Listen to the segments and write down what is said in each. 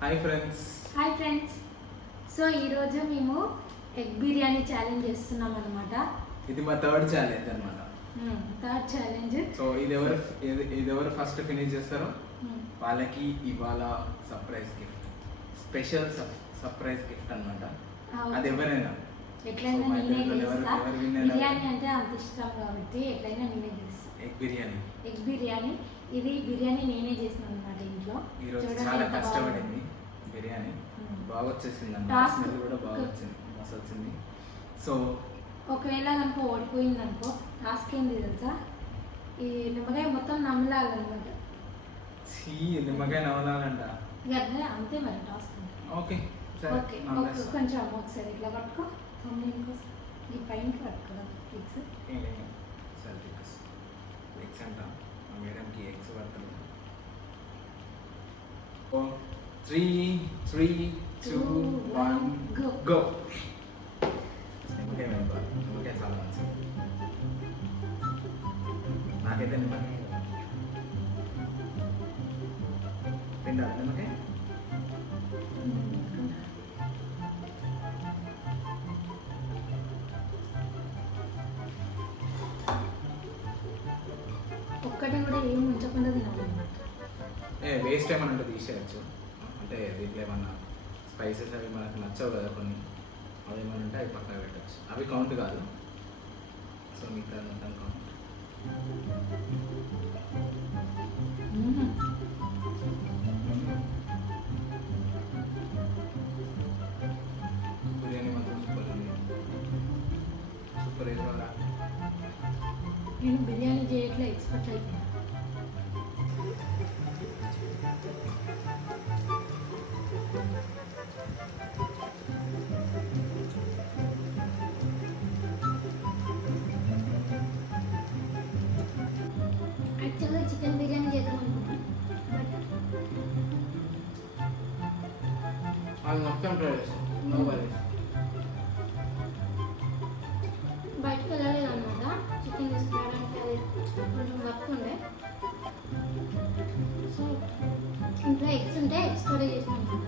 Hi friends. Hi friends. So ఈరోజు మేము egg biryani challenge చేస్తున్నాం అనమాట. ఇది మా థర్డ్ ఛాలెంజ్ అనమాట. Third challenge. సో ఇది ఎవరు ఫస్ట్ ఫినిష్ చేస్తారో వాళ్ళకి ఇవాళ surprise gift, special surprise gift అనమాట. అది ఎవరైనా ఎట్లయినా నేనే చేస్తా. బిర్యానీ అంటే అంత ఇష్టం కాబట్టి ఎట్లయినా నేనే చేస్తా. ఎగ్ బిర్యానీ ఇది బిర్యానీ నేనే చేసినాను అనమాట ఇంట్లో. ఈరోజు చాలా కష్టపడింది. బిర్యానీ బాగా వచ్చేసింది అన్నమాట. స్మెల్ కూడా బాగా వచ్చింది, మస్తు వచ్చింది. సో ఒకవేళ కనుక ఓడిపోయింది అనుకో, టాస్క్ ఏంది తెలుసా, ఈ నిమ్మకాయ మొత్తం నమ్మలాలన్నమాట. నిమ్మకాయ నవ్వాలంట. అంతే మరి టాస్క్. ఓకే ఓకే కొంచెం ఒకసారి ఇట్లా పట్టుకో. ఇంకోసారి ఈ పైనకి పట్టుకోదా ఎగ్స్. ఎగ్స్ అంట మేడంకి ఎగ్స్ పడతారు. 3, 2, 1 గో. నిమ్మకాయ చాలా మంచిది. నాకైతే నిమ్మకాయ తింటారు. నిమ్మకాయ ఒక్కటి కూడా ఏం ఉంచకుండా తినాలన్నమాట. వేస్ట్ ఏమన్నా ఉంటే తీసేయచ్చు. అంటే దీంట్లో ఏమన్నా స్పైసెస్ అవి మనకు నచ్చవు కదా కొన్ని, అవి ఏమైనా ఉంటే అవి పక్కన పెట్టచ్చు. అవి కౌంట్ కాదు. సో మిగతా మొత్తం కౌంట్. బిర్యానీ మాత్రం సూపర్ ఉంది. సూపర్ వేసుకోవాలా. నేను బిర్యానీ చేయట్లే ఎక్స్పర్ట్ అయిపోయినా. యాక్చువల్గా చికెన్ బిర్యానీ చేద్దాం అనుకున్నాను, బట్ అది మొత్తం ట్రై చేస్తాం. No worries. బయటకు వెళ్ళలేదు అనమాట. చికెన్ తీసుకురావడానికి అది కొంచెం వర్క్ ఉండే. సో ఇంట్లో ఎగ్స్ ఉంటే ఎగ్స్ కూడా చేసినాం అనమాట.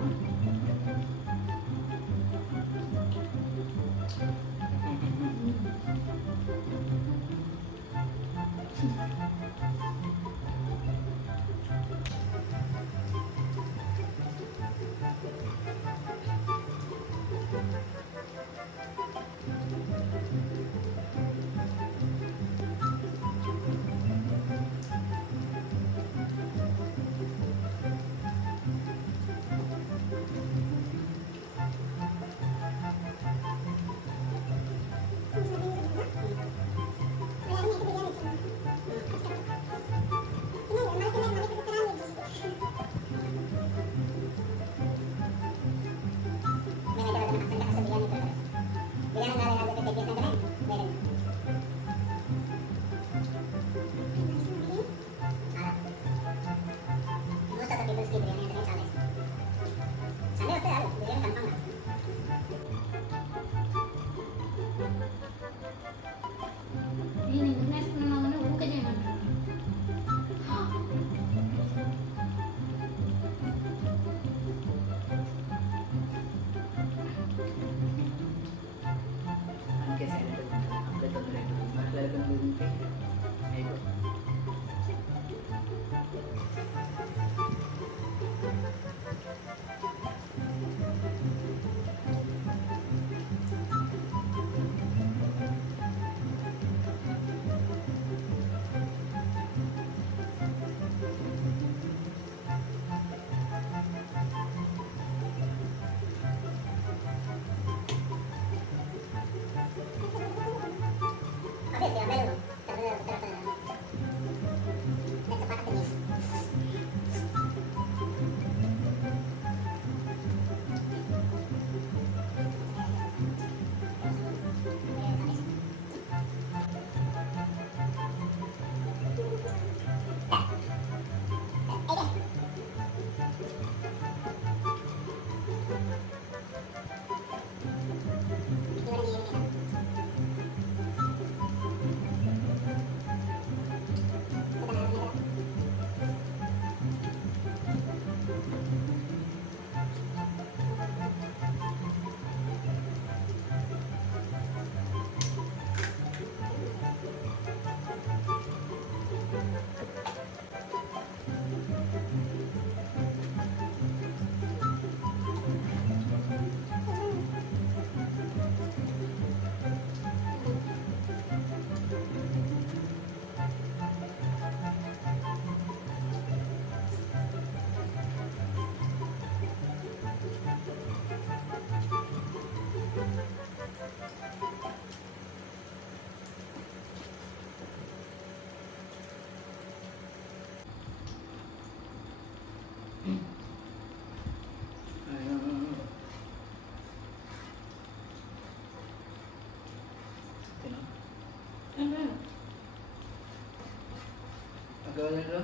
రోజుల్లో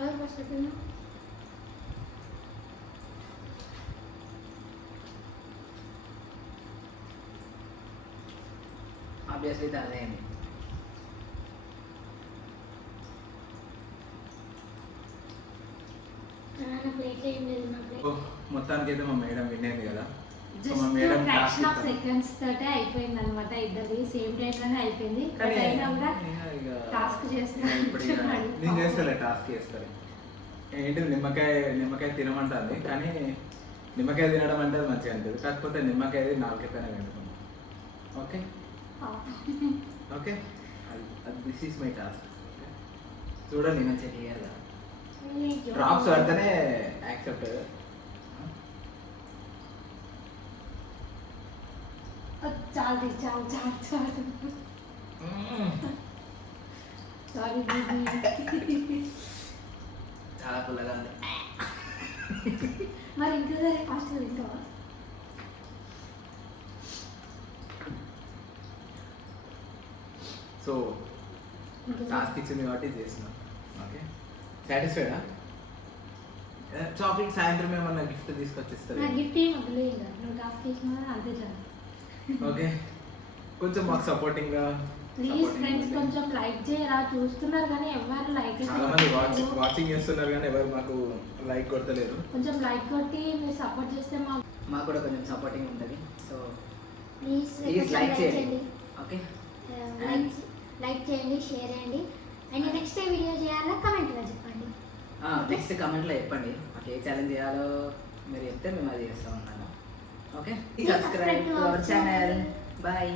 ఎవరు ఫస్ట్ చెప్పింది? ఆబ్వియస్లీ తనదే అండి. ప్లేట్లో ఏం లేదు నా ప్లేట్. మొత్తానికి అయితే మా మేడం వినేది కదా. సో మా just madam fraction of seconds తోటే అయిపోయింది అనమాట. ఇద్దరిది సేమ్ టైం లోనే అయిపోయింది. బట్ అయినా కూడా టాస్క్ నేను చేస్తాలే, టాస్క్ చేస్తాను. ఏంటిది నిమ్మకాయ తినమంటుంది, కానీ నిమ్మకాయ తినడం అంటే అది మంచిగా ఉంటుంది. కాకపోతే నిమ్మకాయ నాలుగే పైన పెట్టుకున్నాం. Okay okay, this is my task. చూడండి మంచిగా క్లియర్ కదా. డ్రాప్స్ పడితేనే యాక్సెప్ట్. చాలు చాలు చాలు చాలు. సారీ చాలా పుల్లగా ఉంది. మరి ఇంకా సరే ఫాస్ట్గా తింటావా? సో టాస్క్ ఇచ్చింది కాబట్టి చేస్తున్నాం. ఓకే, సాటిస్ఫైడా? చాక్లెట్ సాయంత్రం ఏమన్నా గిఫ్ట్ తీసుకొచ్చిస్తారు. నా గిఫ్ట్ ఏం వదిలే, నువ్వు టాస్క్ చేసినా అంతే చాలు. ఓకే, కొంచెం మాకు సపోర్టింగ్ గా. ప్లీజ్ ఫ్రెండ్స్ కొంచెం లైక్ చేయరా. చూస్తున్నారు కానీ ఎవరు లైక్ చాలా మంది వాచింగ్ చేస్తున్నారు కానీ ఎవరు మాకు లైక్ కొడతలేరు. కొంచెం లైక్ కొట్టి మీరు సపోర్ట్ చేస్తే మాకు కూడా కొంచెం సపోర్టింగ్ ఉంటుంది. సో ప్లీజ్ లైక్ చేయండి. ఓకే, లైక్ చేయండి, షేర్ చేయండి. అండ్ నెక్స్ట్ టైం వీడియో చేయాలా కమెంట్లో చెప్పండి. నెక్స్ట్ కమెంట్లో చెప్పండి మాకు ఏ ఛాలెంజ్ చేయాలో మీరు చెప్తే మేము అది చేస్తాం అన్నాను. Okay, subscribe to our channel. Bye.